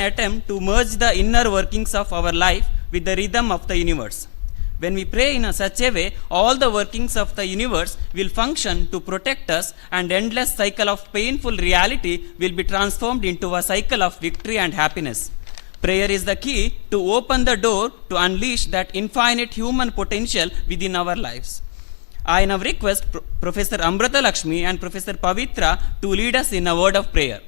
attempt to merge the inner workings of our life with the rhythm of the universe. When we pray in such a way, all the workings of the universe will function to protect us, and endless cycle of painful reality will be transformed into a cycle of victory and happiness. Prayer is the key to open the door to unleash that infinite human potential within our lives. I now request Professor Amrita Lakshmi and Professor Pavitra to lead us in a word of prayer.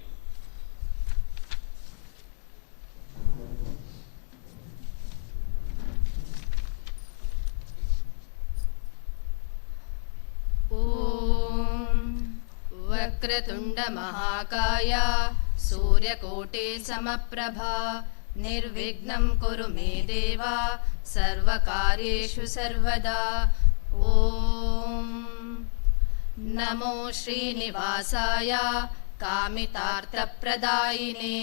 वक्रतुण्ड महाकाय सूर्यकोटे समप्रभा निर्विघ्नं कुरु मे देव सर्वकार्येषु सर्वदा. ॐ नमो श्रीनिवासाय कामितार्थप्रदायिने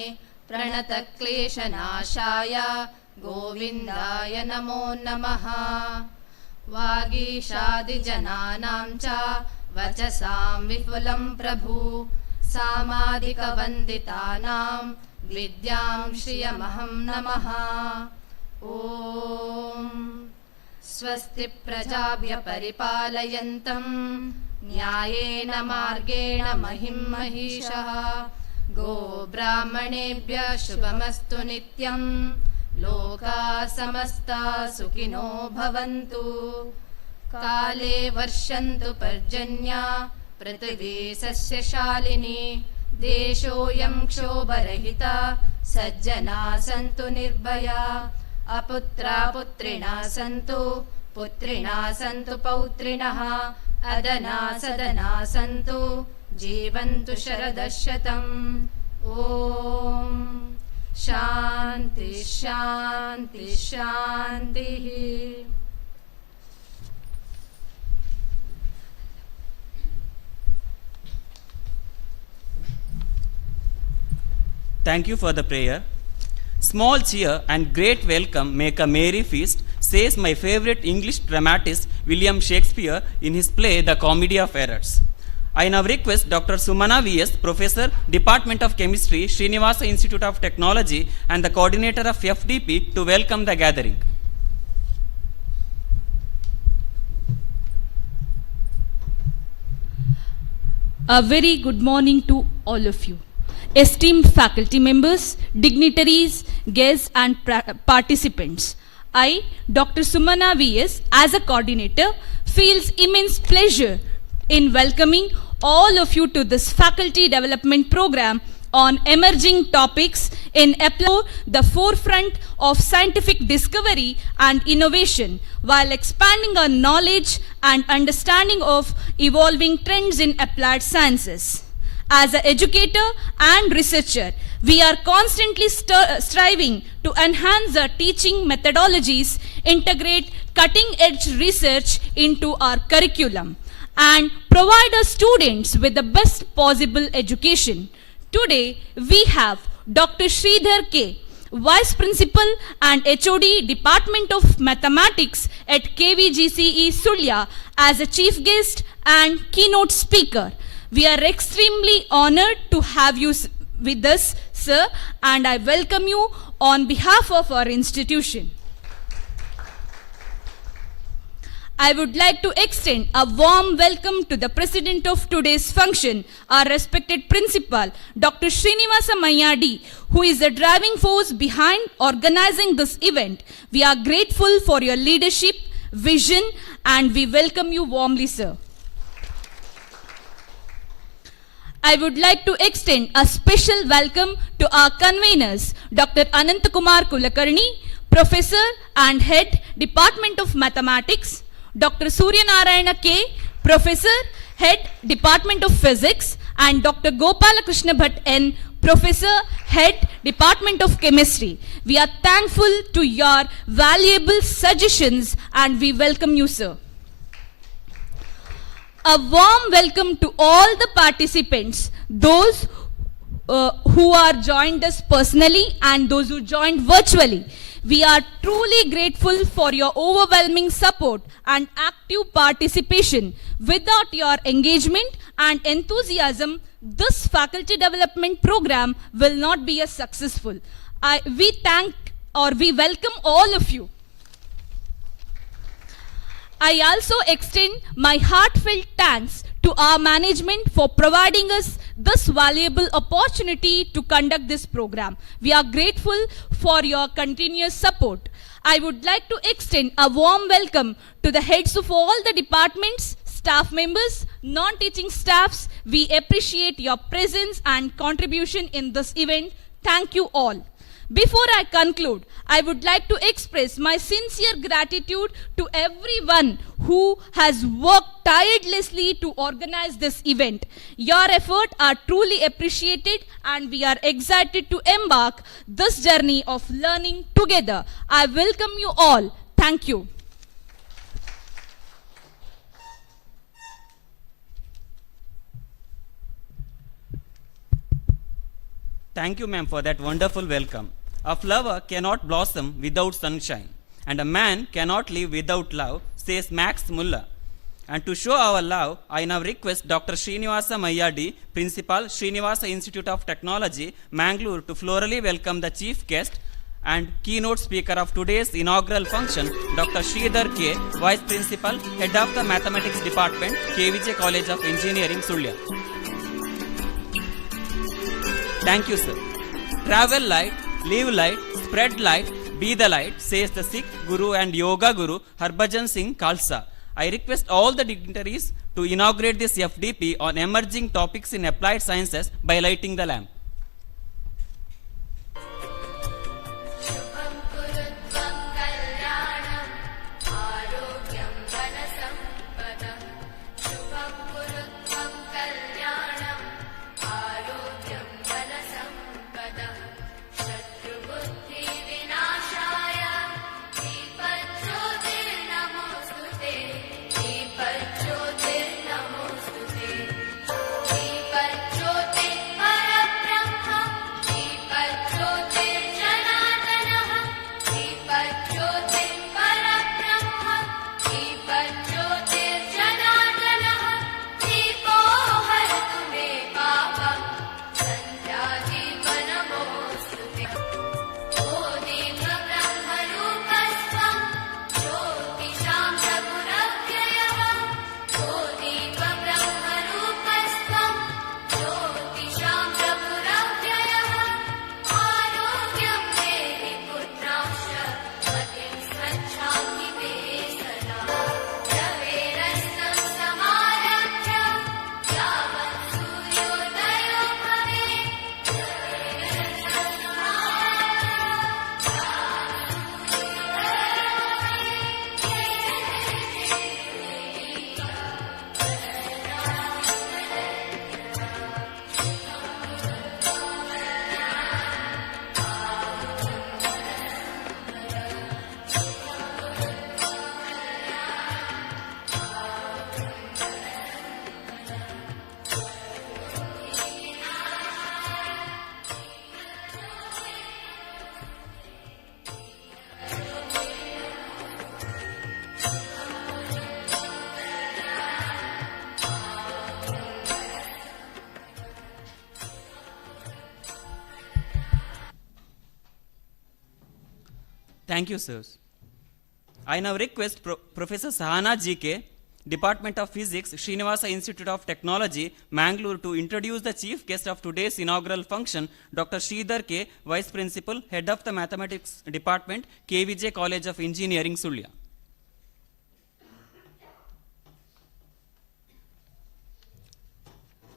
प्रणतक्लेशनाशाय गोविन्दाय नमो नमः. वागीशादिजनानां च वचसां विपुलं प्रभु सामाधिकवन्दितानां विद्यां श्रियमहं नमः. ॐ स्वस्ति प्रजाभ्य परिपालयन्तं न्यायेन मार्गेण महिं महिषः. गोब्राह्मणेभ्यः शुभमस्तु नित्यं लोकाः समस्ताः सुखिनो भवन्तु. काले वर्षन्तु पर्जन्या पृथिवी सस्यशालिनी. देशोऽयं क्षोभरहितः सज्जनाः सन्तु निर्भया. अपुत्रा पुत्रिणः सन्तु पुत्रिणः सन्तु पौत्रिणः. अदना सदना सन्तु जीवन्तु शरदशतम्. ॐ शान्ति शान्ति शान्तिः. Thank you for the prayer. Small cheer and great welcome make a merry feast, says my favorite English dramatist William Shakespeare in his play The Comedy of Errors. I now request Dr. Sumana V.S., Professor, Department of Chemistry, Srinivasa Institute of Technology, and the coordinator of FDP to welcome the gathering. A very good morning to all of you. Esteemed faculty members, dignitaries, guests and participants. I, Dr. Sumana V.S., as a coordinator, feels immense pleasure in welcoming all of you to this faculty development program on emerging topics in the forefront of scientific discovery and innovation, while expanding our knowledge and understanding of evolving trends in applied sciences. As an educator and researcher, we are constantly striving to enhance our teaching methodologies, integrate cutting-edge research into our curriculum, and provide our students with the best possible education. Today, we have Dr. Sridhar K., Vice Principal and HOD Department of Mathematics at KVGCE Sulya as a chief guest and keynote speaker. We are extremely honored to have you with us, sir, and I welcome you on behalf of our institution. I would like to extend a warm welcome to the president of today's function, our respected principal, Dr. Srinivasa Mayadi, who is the driving force behind organizing this event. We are grateful for your leadership, vision, and we welcome you warmly, sir. I would like to extend a special welcome to our conveners, Dr. Anantakumar Kulakarni, Professor and Head, Department of Mathematics, Dr. Suryanarayana K., Professor, Head, Department of Physics, and Dr. Gopalakrishna Bhatt N., Professor, Head, Department of Chemistry. We are thankful to your valuable suggestions and we welcome you, sir. A warm welcome to all the participants, those who are joined us personally and those who joined virtually. We are truly grateful for your overwhelming support and active participation. Without your engagement and enthusiasm, this faculty development program will not be as successful. we welcome all of you. I also extend my heartfelt thanks to our management for providing us this valuable opportunity to conduct this program. We are grateful for your continuous support. I would like to extend a warm welcome to the heads of all the departments, staff members, non-teaching staffs. We appreciate your presence and contribution in this event. Thank you all. Before I conclude, I would like to express my sincere gratitude to everyone who has worked tirelessly to organize this event. Your efforts are truly appreciated and we are excited to embark this journey of learning together. I welcome you all. Thank you. Thank you, ma'am, for that wonderful welcome. A flower cannot blossom without sunshine, and a man cannot live without love, says Max Muller. And to show our love, I now request Dr. Srinivasa Mayyadi, Principal, Srinivasa Institute of Technology, Mangalore, to florally welcome the chief guest and keynote speaker of today's inaugural function, Dr. Sridhar K., Vice Principal, Head of the Mathematics Department, KVJ College of Engineering, Sulya. Thank you, sir. Travel light, live light, spread light, be the light, says the Sikh Guru and Yoga Guru Harbhajan Singh Khalsa. I request all the dignitaries to inaugurate this FDP on emerging topics in applied sciences by lighting the lamp. Thank you, sirs. I now request Professor Sahana GK, Department of Physics, Srinivasa Institute of Technology, Mangalore, to introduce the chief guest of today's inaugural function, Dr. Sridhar K., Vice Principal, Head of the Mathematics Department, KVJ College of Engineering, Sulya.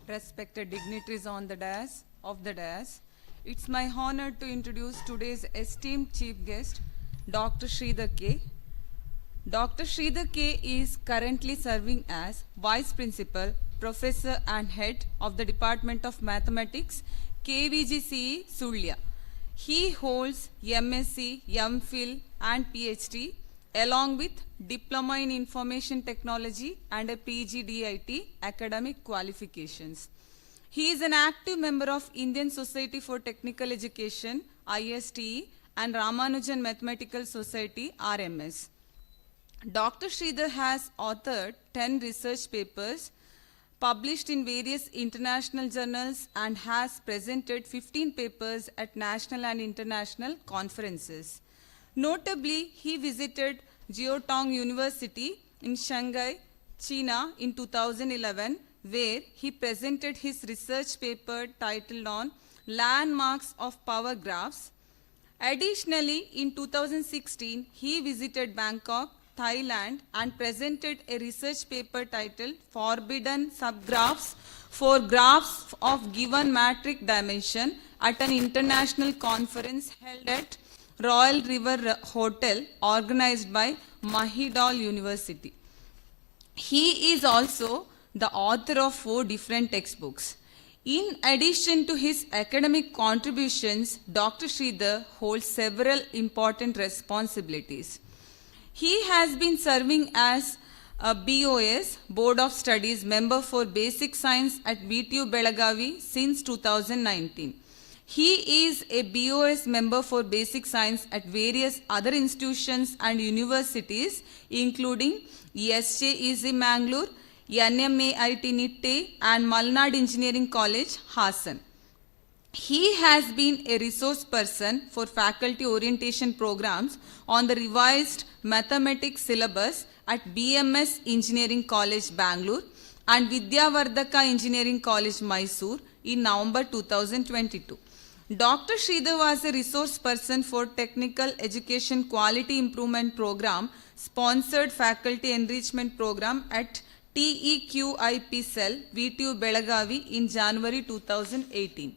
Respected dignitaries on the dais, it's my honor to introduce today's esteemed chief guest, Dr. Sridhar K. Dr. Sridhar K. is currently serving as Vice Principal, Professor and Head of the Department of Mathematics, KVGCE, Sulya. He holds MSc, MPhil and PhD along with Diploma in Information Technology and a PGDIT academic qualifications. He is an active member of Indian Society for Technical Education, ISTE, and Ramanujan Mathematical Society, RMS. Dr. Sridhar has authored 10 research papers, published in various international journals, and has presented 15 papers at national and international conferences. Notably, he visited Jiaotong University in Shanghai, China in 2011, where he presented his research paper titled on Landmarks of Power Graphs. Additionally, in 2016, he visited Bangkok, Thailand, and presented a research paper titled Forbidden Subgraphs for Graphs of Given Metric Dimension at an international conference held at Royal River Hotel, organized by Mahidol University. He is also the author of 4 different textbooks. In addition to his academic contributions, Dr. Sridhar holds several important responsibilities. He has been serving as a BOS, Board of Studies member for Basic Science at VTU Belagavi since 2019. He is a BOS member for Basic Science at various other institutions and universities, including SJEZ Mangalore, NMAIT Nitte, and Malnad Engineering College, Hassan. He has been a resource person for faculty orientation programs on the revised mathematics syllabus at BMS Engineering College, Bangalore, and Vidyavardhaka Engineering College, Mysore in November 2022. Dr. Sridhar was a resource person for Technical Education Quality Improvement Program, sponsored faculty enrichment program at TEQIP Cell, VTU Belagavi in January 2018.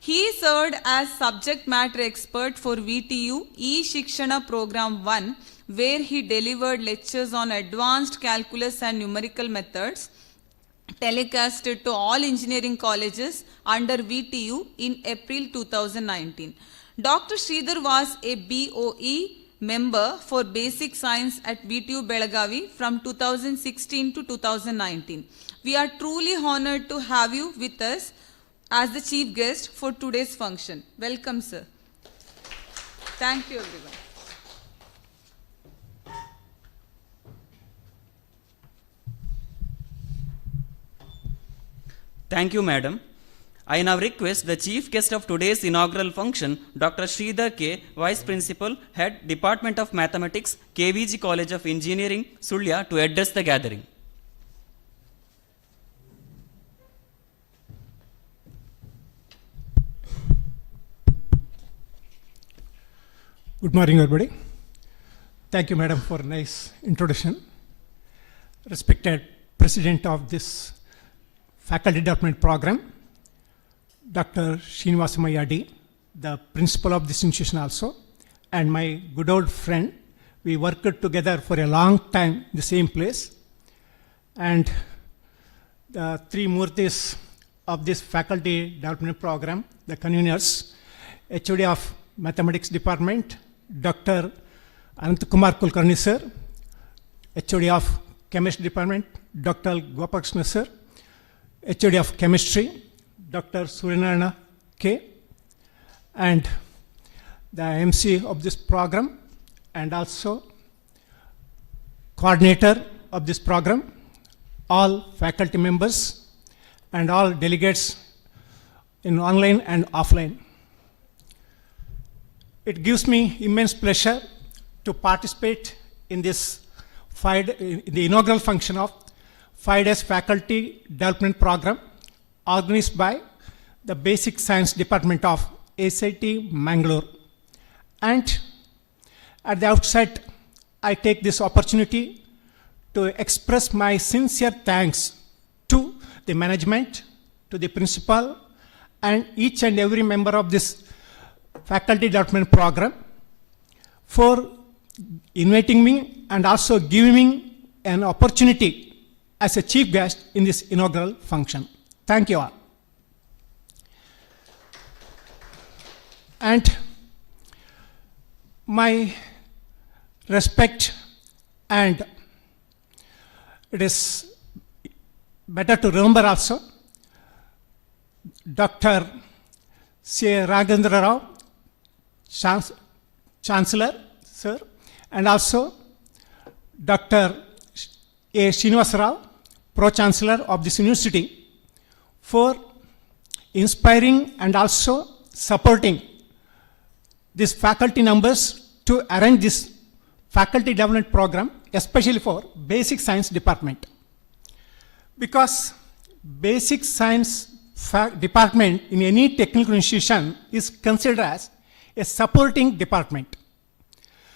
He served as subject matter expert for VTU E-Shikshana Program 1, where he delivered lectures on advanced calculus and numerical methods, telecasted to all engineering colleges under VTU in April 2019. Dr. Sridhar was a BOE member for Basic Science at VTU Belagavi from 2016 to 2019. We are truly honored to have you with us as the chief guest for today's function. Welcome, sir. Thank you, everyone. Thank you, madam. I now request the chief guest of today's inaugural function, Dr. Sridhar K., Vice Principal, Head, Department of Mathematics, KVG College of Engineering, Sulya, to address the gathering. Good morning, everybody. Thank you, madam, for a nice introduction. Respected President of this Faculty Development Program, Dr. Srinivasa Mayadi, the principal of this institution also, and my good old friend. We worked together for a long time in the same place. And the 3 Murtis of this Faculty Development Program, the conveners, HOD of Mathematics Department, Dr. Anant Kumar Kulkarni sir, HOD of Chemistry Department, Dr. Gopakrishna sir, HOD of Chemistry, Dr. Suryanarayana K., and the MC of this program, and also coordinator of this program, all faculty members, and all delegates in online and offline. It gives me immense pleasure to participate in this in the inaugural function of 5 days Faculty Development Program organized by the Basic Science Department of SIT Mangalore. And at the outset, I take this opportunity to express my sincere thanks to the management, to the principal, and each and every member of this Faculty Development Program for inviting me and also giving me an opportunity as a chief guest in this inaugural function. Thank you all. And my respect, and it is better to remember also, Dr. C. Raghavendra Rao, Chancellor, sir, and also Dr. A. Srinivasa Rao, Pro-Chancellor of this university, for inspiring and also supporting these faculty numbers to arrange this faculty development program, especially for basic science department. Because basic science department in any technical institution is considered as a supporting department.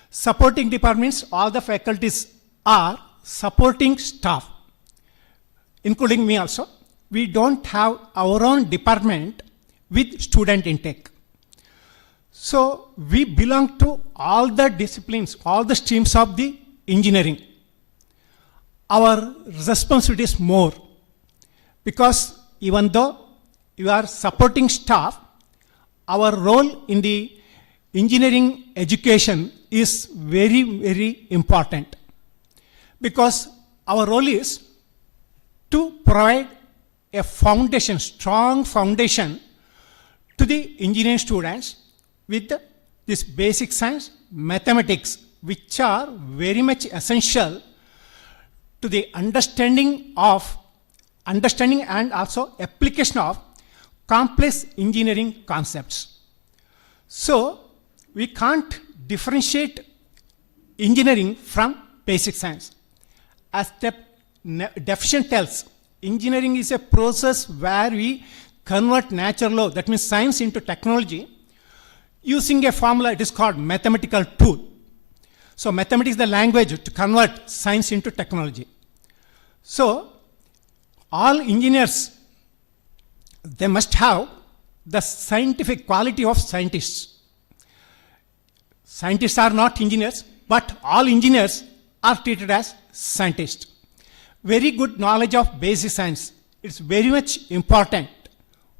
Supporting departments, all the faculties are supporting staff, including me also. We don't have our own department with student intake. So we belong to all the disciplines, all the streams of the engineering. Our responsibility is more, because even though you are supporting staff, our role in the engineering education is very, very important, because our role is to provide a foundation, strong foundation to the engineering students with this basic science, mathematics, which are very much essential to the understanding and also application of complex engineering concepts. So we can't differentiate engineering from basic science. As the definition tells, engineering is a process where we convert natural law, that means science, into technology using a formula. It is called mathematical tool. So mathematics is the language to convert science into technology. So all engineers, they must have the scientific quality of scientists. Scientists are not engineers, but all engineers are treated as scientists. Very good knowledge of basic science, it's very much important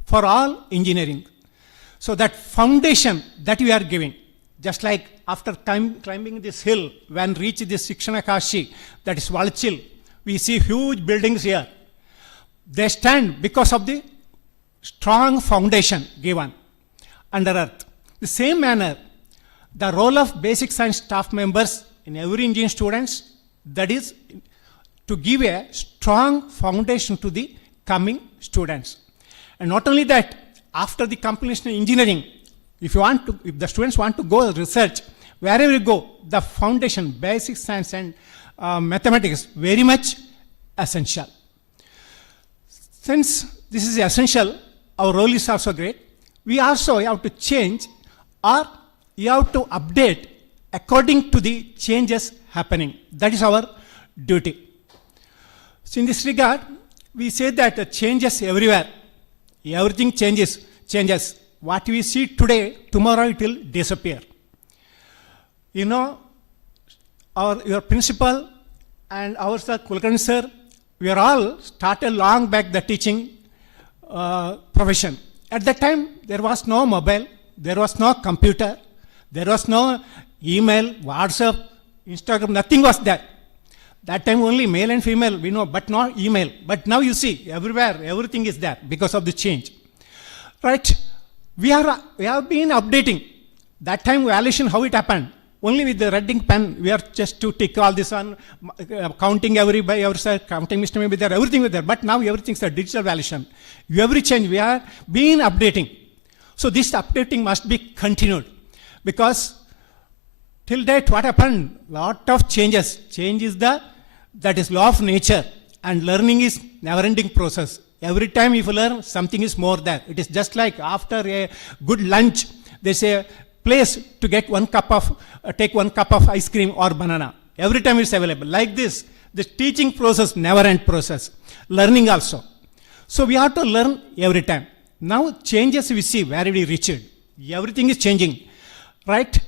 for all engineering. So that foundation that we are giving, just like after climbing this hill, when reach this Shikshanakashi, that is Valchil, we see huge buildings here. They stand because of the strong foundation given under earth. The same manner, the role of basic science staff members in every engineering students, that is to give a strong foundation to the coming students. And not only that, after the completion of engineering, if the students want to go research, wherever you go, the foundation, basic science and mathematics, very much essential. Since this is essential, our role is also great. We also have to change, or we have to update according to the changes happening. That is our duty. So in this regard, we say that changes everywhere. Everything changes. What we see today, tomorrow it will disappear. You know, your principal and our sir, Kulkarni sir, we are all started long back the teaching profession. At that time, there was no mobile, there was no computer, there was no email, WhatsApp, Instagram, nothing was there. That time only male and female, we know, but not email. But now you see, everywhere, everything is there because of the change. Right? We have been updating. That time evaluation, how it happened? Only with the red ink pen, we are just to tick all this on, counting every by ourselves, counting Mr. Maybe there, everything was there. But now everything's a digital evaluation. Every change, we are been updating. So this updating must be continued. Because till date, what happened? Lot of changes. Change is that is law of nature, and learning is never-ending process. Every time if you learn, something is more there. It is just like after a good lunch, there's a place to get take one cup of ice cream or banana. Every time it's available. Like this, the teaching process, never-end process. Learning also. So we have to learn every time. Now changes we see where we reached. Everything is changing, right?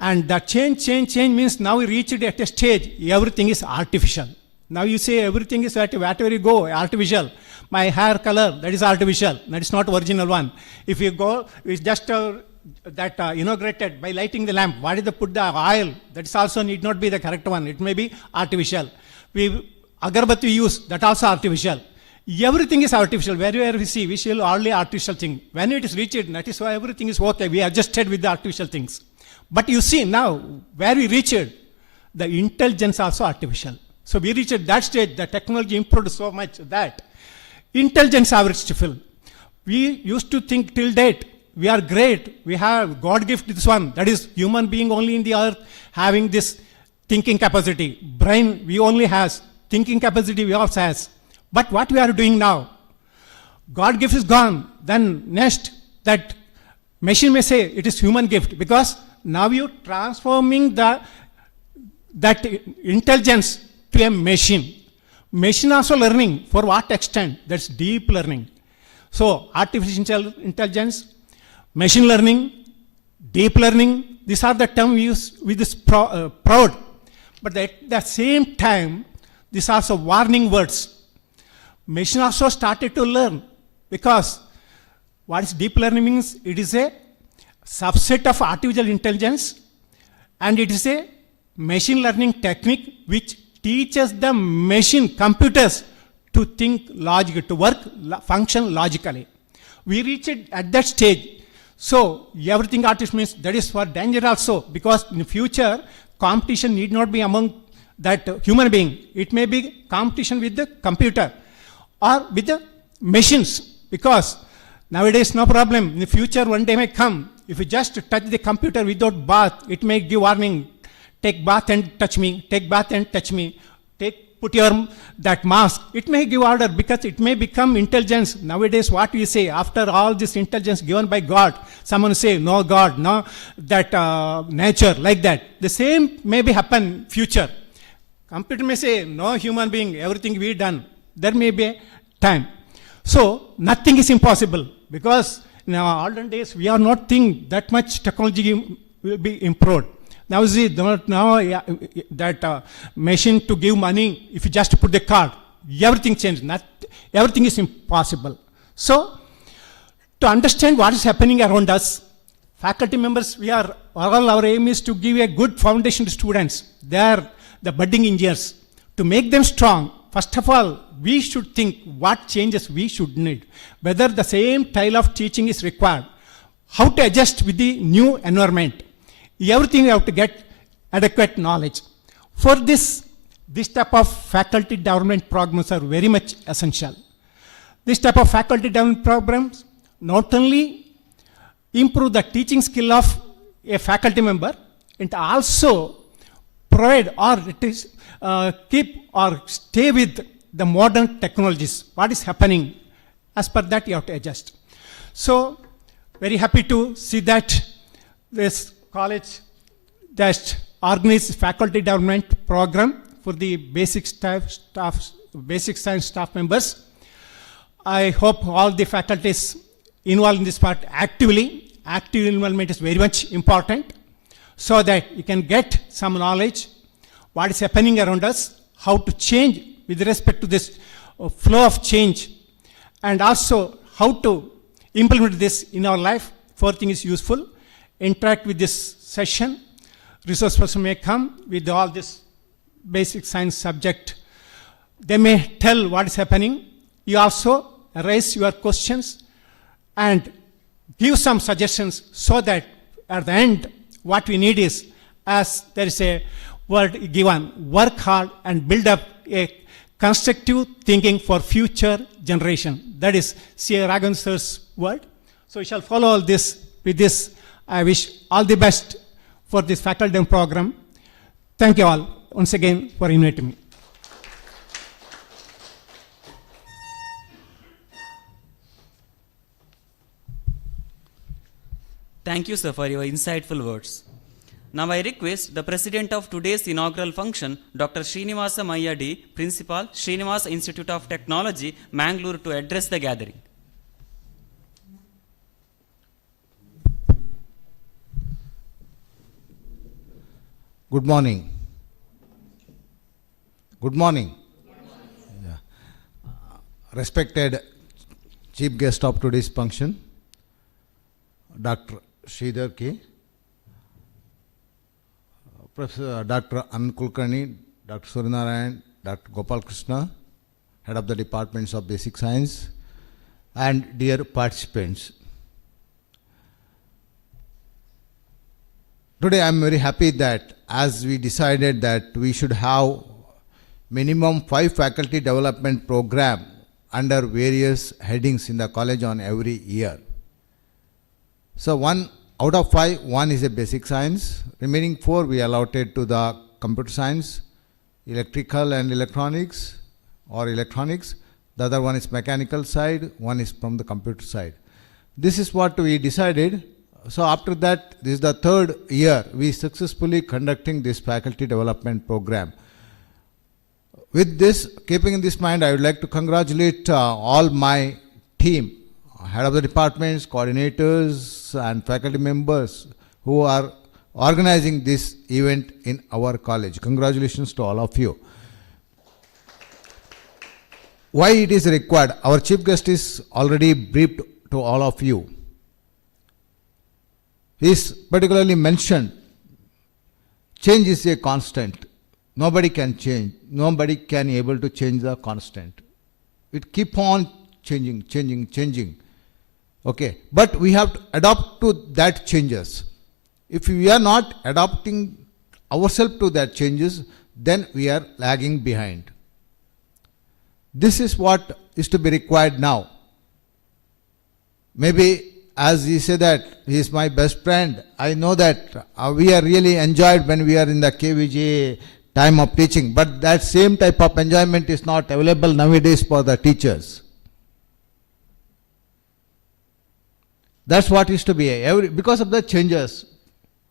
And the change means now we reached at a stage, everything is artificial. Now you say everything is wherever you go, artificial. My hair color, that is artificial. That is not original one. If you go, it's just inaugurated by lighting the lamp. Why did they put the oil? That is also need not be the correct one. It may be artificial. Agarbatti use, that also artificial. Everything is artificial. Wherever we see, we see only artificial thing. When it is reached, that is why everything is okay. We adjusted with the artificial things. But you see now, where we reached, the intelligence also artificial. So we reached that stage, the technology improved so much that intelligence average to fill. We used to think till date, we are great, we have God gift this one, that is human being only in the earth having this thinking capacity. Brain we only has, thinking capacity we also has. But what we are doing now, God gift is gone, then next that machine may say it is human gift because now you transforming that intelligence to a machine. Machine also learning, for what extent? That's deep learning. So artificial intelligence, machine learning, deep learning, these are the terms we use with this proud. But at the same time, these are also warning words. Machine also started to learn because what is deep learning means? It is a subset of artificial intelligence and it is a machine learning technique which teaches the machine, computers, to think logically, to work, function logically. We reach it at that stage. So everything artificial means that is for danger also because in the future, competition need not be among that human being. It may be competition with the computer or with the machines because nowadays no problem. In the future one day may come. If you just touch the computer without bath, it may give warning. Take bath and touch me. Take bath and touch me. Put your that mask. It may give order because it may become intelligence. Nowadays, what we say after all this intelligence given by God, someone say no God, no that nature like that. The same may be happen future. Computer may say no human being, everything we done. There may be a time. So nothing is impossible because in our olden days we are not think that much technology will be improved. Now see, that machine to give money, if you just put the card, everything changed. Everything is impossible. So, to understand what is happening around us, faculty members, all our aim is to give a good foundation to students. They are the budding engineers. To make them strong, first of all, we should think what changes we should need. Whether the same style of teaching is required. How to adjust with the new environment. Everything you have to get adequate knowledge. For this type of faculty development programs are very much essential. This type of faculty development programs not only improve the teaching skill of a faculty member, it also provide or it is keep or stay with the modern technologies. What is happening? As per that you have to adjust. So very happy to see that this college just organized faculty development program for the basic science staff members. I hope all the faculties involved in this part actively. Active involvement is very much important so that you can get some knowledge what is happening around us, how to change with respect to this flow of change, and also how to implement this in our life. Fourth thing is useful. Interact with this session. Resource person may come with all this basic science subject. They may tell what is happening. You also raise your questions and give some suggestions so that at the end what we need is, as there is a word given, work hard and build up a constructive thinking for future generation. That is C.A. Raghavan sir's word. So we shall follow all this. With this, I wish all the best for this faculty program. Thank you all once again for inviting me. Thank you, sir, for your insightful words. Now I request the president of today's inaugural function, Dr. Srinivasa Mayyadi, Principal, Srinivasa Institute of Technology, Mangalore, to address the gathering. Good morning. Good morning. Yeah. Respected chief guest of today's function, Dr. Sridhar K, Professor Dr. Anand Kulkarni, Dr. Suryanarayan, Dr. Gopal Krishna, Head of the Departments of Basic Science, and dear participants. Today I am very happy that as we decided that we should have minimum 5 faculty development program under various headings in the college on every year. So one out of 5, one is a basic science. Remaining 4 we allotted to the computer science, electrical and electronics or electronics. The other one is mechanical side, one is from the computer side. This is what we decided. So after that, this is the 3rd year we successfully conducting this faculty development program. With this, keeping in this mind, I would like to congratulate all my team, head of the departments, coordinators and faculty members who are organizing this event in our college. Congratulations to all of you. Why it is required? Our chief guest is already briefed to all of you. He is particularly mentioned, change is a constant. Nobody can change. Nobody can able to change the constant. It keep on changing. Okay, but we have to adapt to that changes. If we are not adapting ourselves to that changes, then we are lagging behind. This is what is to be required now. Maybe as he said that he is my best friend, I know that we are really enjoyed when we are in the KVJ time of teaching, but that same type of enjoyment is not available nowadays for the teachers. That's what is to be. Because of the changes,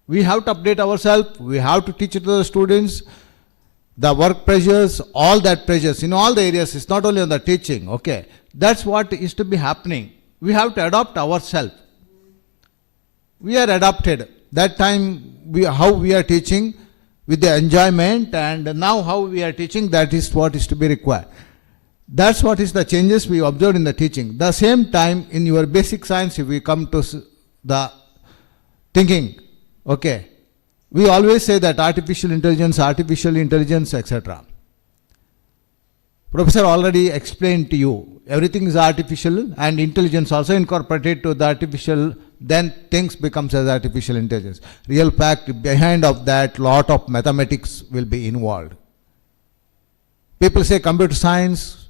we have to update ourselves, we have to teach it to the students, the work pressures, all that pressures in all the areas. It's not only on the teaching, okay. That's what is to be happening. We have to adopt ourselves. We are adapted. That time, how we are teaching with the enjoyment, and now how we are teaching, that is what is to be required. That's what is the changes we observed in the teaching. The same time, in your basic science, if we come to the thinking, okay, we always say that artificial intelligence, etc. Professor already explained to you, everything is artificial and intelligence also incorporated to the artificial, then things becomes as artificial intelligence. Real fact, behind of that, lot of mathematics will be involved. People say computer science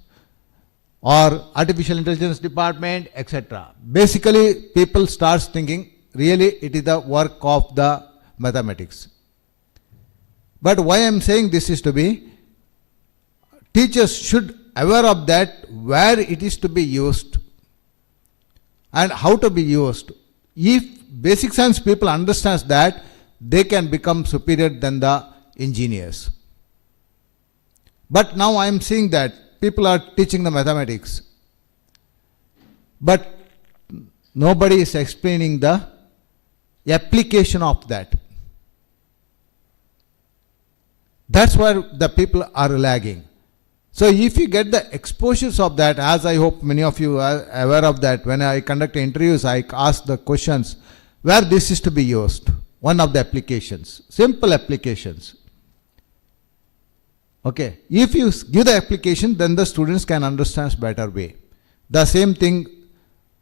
or artificial intelligence department, etc. Basically, people start thinking, really it is the work of the mathematics. But why I am saying this is to be, teachers should aware of that, where it is to be used and how to be used. If basic science people understand that, they can become superior than the engineers. But now I am seeing that people are teaching the mathematics, but nobody is explaining the application of that. That's where the people are lagging. So if you get the exposures of that, as I hope many of you are aware of that, when I conduct interviews, I ask the questions, where this is to be used. One of the applications, simple applications. Okay, if you give the application, then the students can understand better way. The same thing,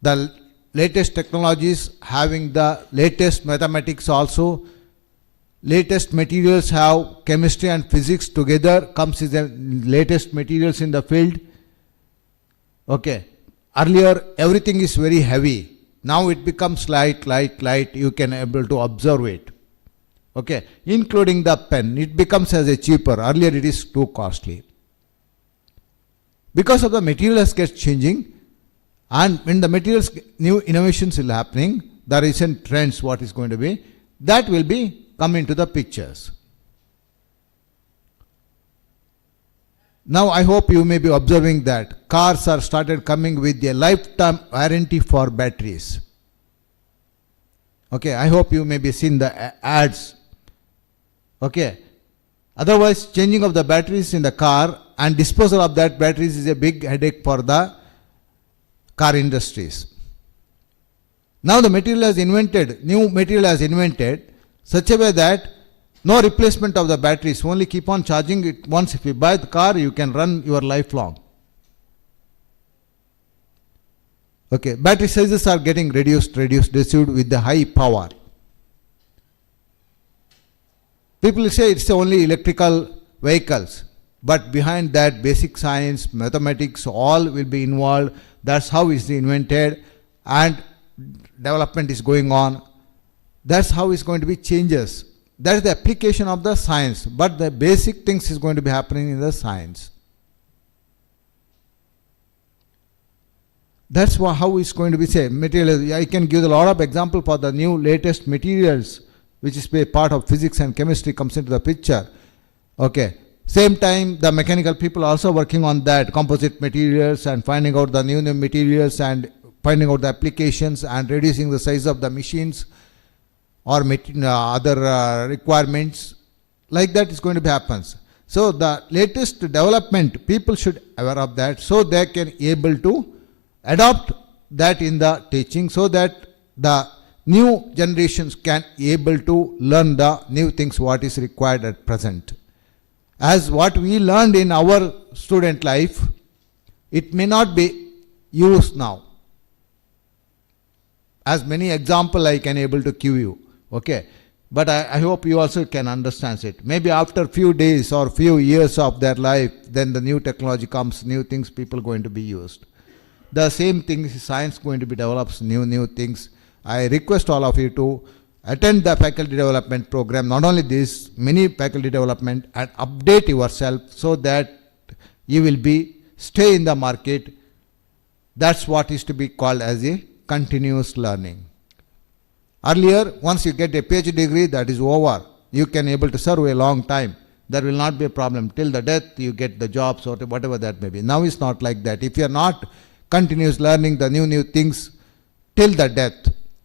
the latest technologies having the latest mathematics also, latest materials have chemistry and physics together, comes as the latest materials in the field. Okay, earlier everything is very heavy. Now it becomes light, you can able to observe it. Okay, including the pen, it becomes as a cheaper. Earlier it is too costly. Because of the materials get changing, and when the materials, new innovations will happening, the recent trends, what is going to be, that will be come into the pictures. Now I hope you may be observing that cars are started coming with a lifetime warranty for batteries. Okay, I hope you may be seen the ads. Okay, otherwise changing of the batteries in the car and disposal of that batteries is a big headache for the car industries. Now the material has invented, new material has invented such a way that no replacement of the batteries, only keep on charging it once. If you buy the car, you can run your lifelong. Okay, battery sizes are getting reduced with the high power. People say it's only electrical vehicles. but behind that basic science, mathematics, all will be involved. That's how it's invented and development is going on. That's how it's going to be changes. That is the application of the science, but the basic things is going to be happening in the science. That's how it's going to be say materials. I can give a lot of example for the new latest materials, which is a part of physics and chemistry comes into the picture. Okay. Same time, the mechanical people also working on that, composite materials and finding out the new materials and finding out the applications and reducing the size of the machines or other requirements. Like that is going to be happens. So the latest development, people should aware of that so they can able to adopt that in the teaching so that the new generations can able to learn the new things what is required at present. As what we learned in our student life, it may not be used now. As many example I can able to give you, okay. But I hope you also can understand it. Maybe after few days or few years of their life, then the new technology comes, new things people going to be used. The same thing is science going to be develops new things. I request all of you to attend the faculty development program. Not only this, many faculty development and update yourself so that you will be stay in the market. That's what is to be called as a continuous learning. Earlier, once you get a PhD degree, that is over. You can able to serve a long time. There will not be a problem. Till the death, you get the jobs or whatever that may be. Now it's not like that. If you are not continuous learning the new things till the death,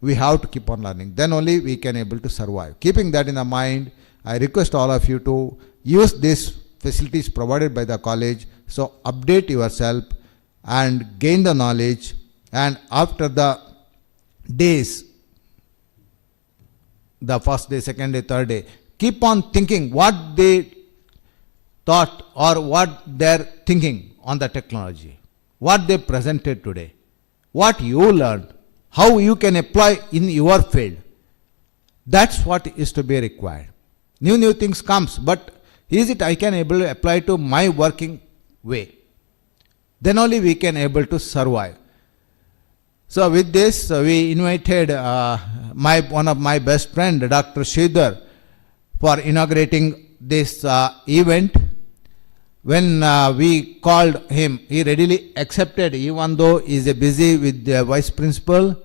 we have to keep on learning. Then only we can able to survive. Keeping that in the mind, I request all of you to use these facilities provided by the college. So update yourself and gain the knowledge. And after the days, the first day, second day, third day, keep on thinking what they thought or what they're thinking on the technology, what they presented today, what you learned, how you can apply in your field. That's what is to be required. New things comes, but is it I can able to apply to my working way? Then only we can able to survive. So with this, we invited one of my best friend, Dr. Sridhar, for inaugurating this event. When we called him, he readily accepted, even though he is busy with the vice principal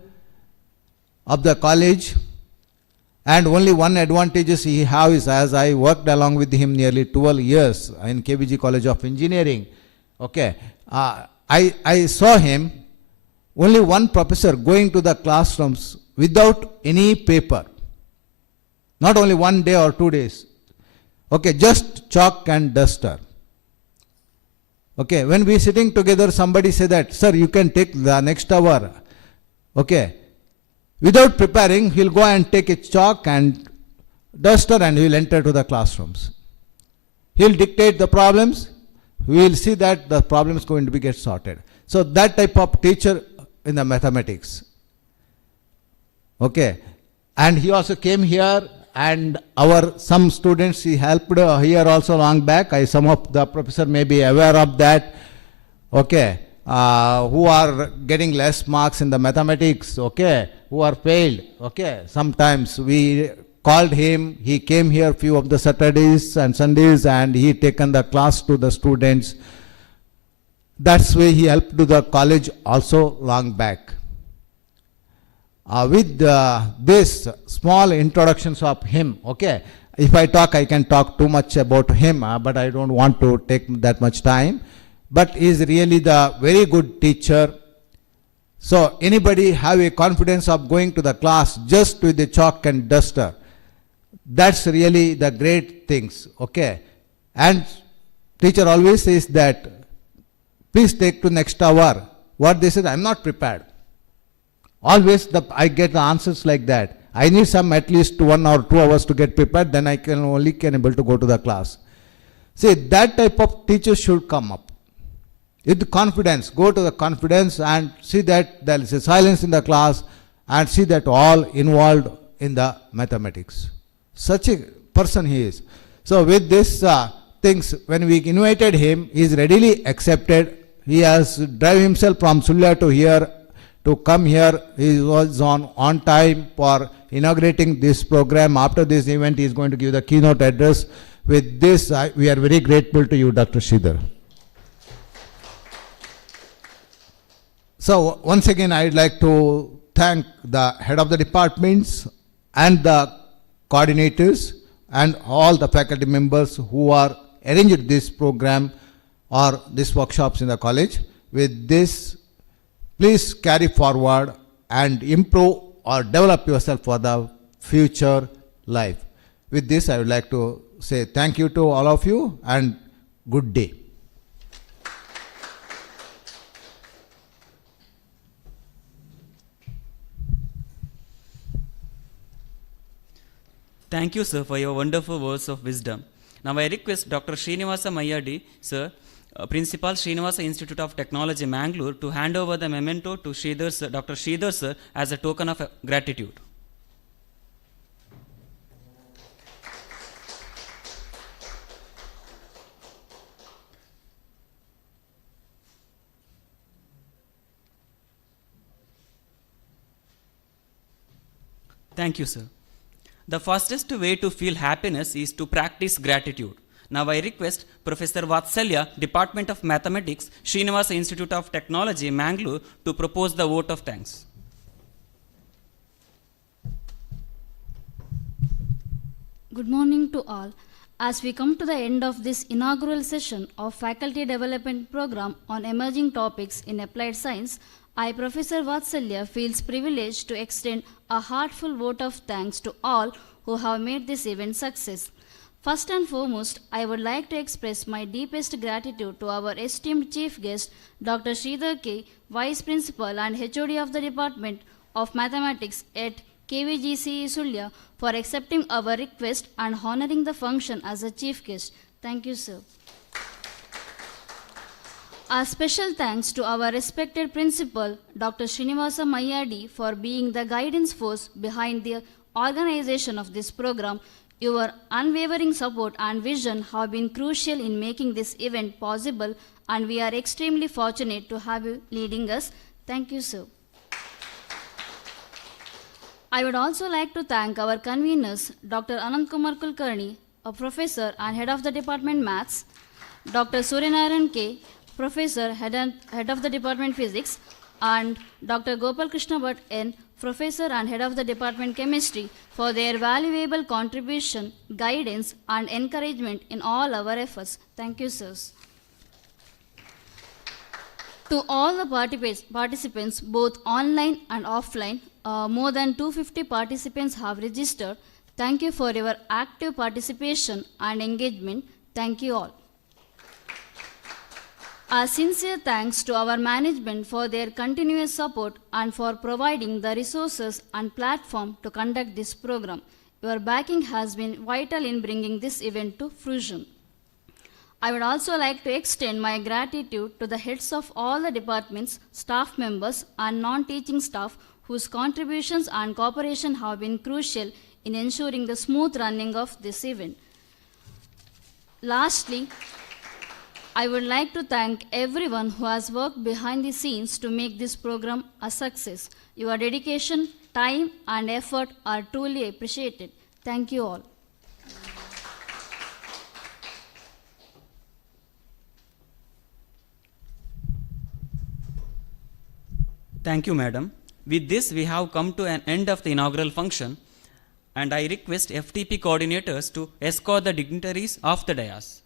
of the college. And only one advantage he has is, as I worked along with him nearly 12 years in KBG College of Engineering. Okay, I saw him, only one professor going to the classrooms without any paper. Not only 1 day or 2 days. Okay, just chalk and duster. Okay, when we sitting together, somebody say that, sir, you can take the next hour. Okay, without preparing, he'll go and take a chalk and duster and he'll enter to the classrooms. He'll dictate the problems. We will see that the problem is going to be get sorted. So that type of teacher in the mathematics. Okay, and he also came here, and some students he helped here also long back. Some of the professor may be aware of that. Okay, who are getting less marks in the mathematics. Okay, who are failed. Okay, sometimes we called him. He came here few of the Saturdays and Sundays, and he taken the class to the students. That's why he helped to the college also long back. With this small introductions of him, okay, if I talk, I can talk too much about him, but I don't want to take that much time. But he is really the very good teacher. So anybody have a confidence of going to the class just with the chalk and duster. That's really the great things, okay. And teacher always says that, please take to next hour. What they said, I'm not prepared. Always I get the answers like that. I need some at least 1 or 2 hours to get prepared, then I can able to go to the class. See, that type of teacher should come up. With confidence, go to the confidence and see that there is a silence in the class and see that all involved in the mathematics. Such a person he is. So with this, things, when we invited him, he is readily accepted. He has driven himself from Sulla to here, to come here. He was on time for inaugurating this program. After this event, he is going to give the keynote address. With this, we are very grateful to you, Dr. Sridhar. So once again, I'd like to thank the head of the departments and the coordinators and all the faculty members who are arranged this program or these workshops in the college. With this, please carry forward and improve or develop yourself for the future life. With this, I would like to say thank you to all of you and good day. Thank you, sir, for your wonderful words of wisdom. Now I request Dr. Srinivasa Mayadi, sir, Principal Srinivasa Institute of Technology, Mangalore, to hand over the memento to Sridhar, sir, Dr. Sridhar, sir, as a token of gratitude. Thank you, sir. The fastest way to feel happiness is to practice gratitude. Now I request Professor Vatsalya, Department of Mathematics, Srinivasa Institute of Technology, Mangalore, to propose the vote of thanks. Good morning to all. As we come to the end of this inaugural session of Faculty Development Program on Emerging Topics in Applied Science, I, Professor Vatsalya, feels privileged to extend a heartfelt vote of thanks to all who have made this event success. First and foremost, I would like to express my deepest gratitude to our esteemed chief guest, Dr. Sridhar K., Vice Principal and HOD of the Department of Mathematics at KVGCE Sulla, for accepting our request and honoring the function as a chief guest. Thank you, sir. A special thanks to our respected principal, Dr. Srinivasa Mayadi, for being the guidance force behind the organization of this program. Your unwavering support and vision have been crucial in making this event possible, and we are extremely fortunate to have you leading us. Thank you, sir. I would also like to thank our conveners, Dr. Anant Kumar Kulkarni, a professor and head of the Department Maths, Dr. Suryanarayan K., Professor, head of the Department Physics, and Dr. Gopal Krishna Bhatt N., Professor and Head of the Department Chemistry, for their valuable contribution, guidance, and encouragement in all our efforts. Thank you, sirs. To all the participants, both online and offline, more than 250 participants have registered. Thank you for your active participation and engagement. Thank you all. A sincere thanks to our management for their continuous support and for providing the resources and platform to conduct this program. Your backing has been vital in bringing this event to fruition. I would also like to extend my gratitude to the heads of all the departments, staff members, and non-teaching staff whose contributions and cooperation have been crucial in ensuring the smooth running of this event. Lastly, I would like to thank everyone who has worked behind the scenes to make this program a success. Your dedication, time, and effort are truly appreciated. Thank you all. Thank you, madam. With this, we have come to an end of the inaugural function, and I request FTP coordinators to escort the dignitaries off the dais.